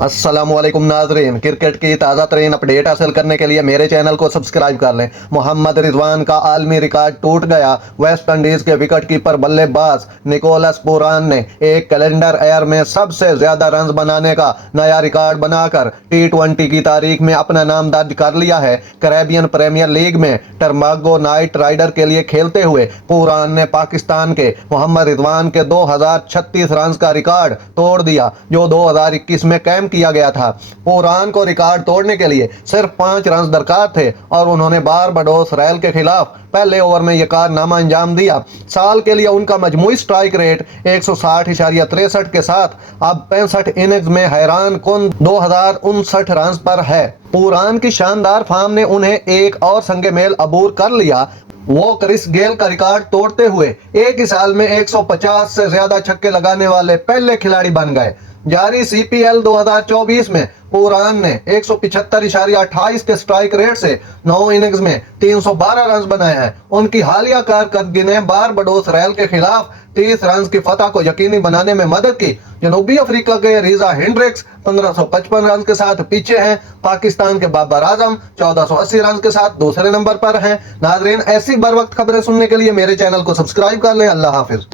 अस्सलामुअलैकुम नाजरीन, क्रिकेट की ताज़ा तरीन अपडेट हासिल करने के लिए मेरे चैनल को सब्सक्राइब कर लें। मोहम्मद रिजवान का आलमी रिकॉर्ड टूट गया। वेस्ट इंडीज के विकेट कीपर बल्लेबाज निकोलस पूरान ने एक कैलेंडर ईयर में सबसे ज्यादा रन बनाने का नया रिकॉर्ड बनाकर T20 की तारीख में अपना नाम दर्ज कर लिया है। कैरेबियन प्रीमियर लीग में टर्मागो नाइट राइडर के लिए खेलते हुए पूरान ने पाकिस्तान के मोहम्मद रिजवान के 2036 रन का रिकॉर्ड तोड़ दिया, जो 2021 में कायम किया गया था। पूरान को रिकॉर्ड तोड़ने के लिए सिर्फ 5 रन दरकार थे और उन्होंने बारबाडोस रॉयल के खिलाफ पहले ओवर में यह कारनामा अंजाम दिया। साल के लिए उनका मजमूई स्ट्राइक रेट 160.63 के साथ अब 65 इनिंग्स में हैरान कुन 2059 रन पर है। पूरान की शानदार फॉर्म ने उन्हें एक और संगे मेल अबूर कर लिया। वो क्रिस गेल का रिकॉर्ड तोड़ते हुए एक ही साल में 150 से ज्यादा छक्के लगाने वाले पहले खिलाड़ी बन गए। जारी CPL 2024 में पूरान ने 175.28 के स्ट्राइक रेट से 9 इनिंग्स में 312 रन बनाए हैं। उनकी हालिया कारकर्दगी ने बारबाडोस रॉयल के खिलाफ 30 रन की फतह को यकीनी बनाने में मदद की। जनूबी अफ्रीका के रीजा हेंड्रिक्स 1555 रन के साथ पीछे हैं। पाकिस्तान के बाबर आजम 1480 रन के साथ दूसरे नंबर पर हैं। नाजरीन, ऐसी बर वक्त खबरें सुनने के लिए मेरे चैनल को सब्सक्राइब कर लें। अल्लाह हाफिज।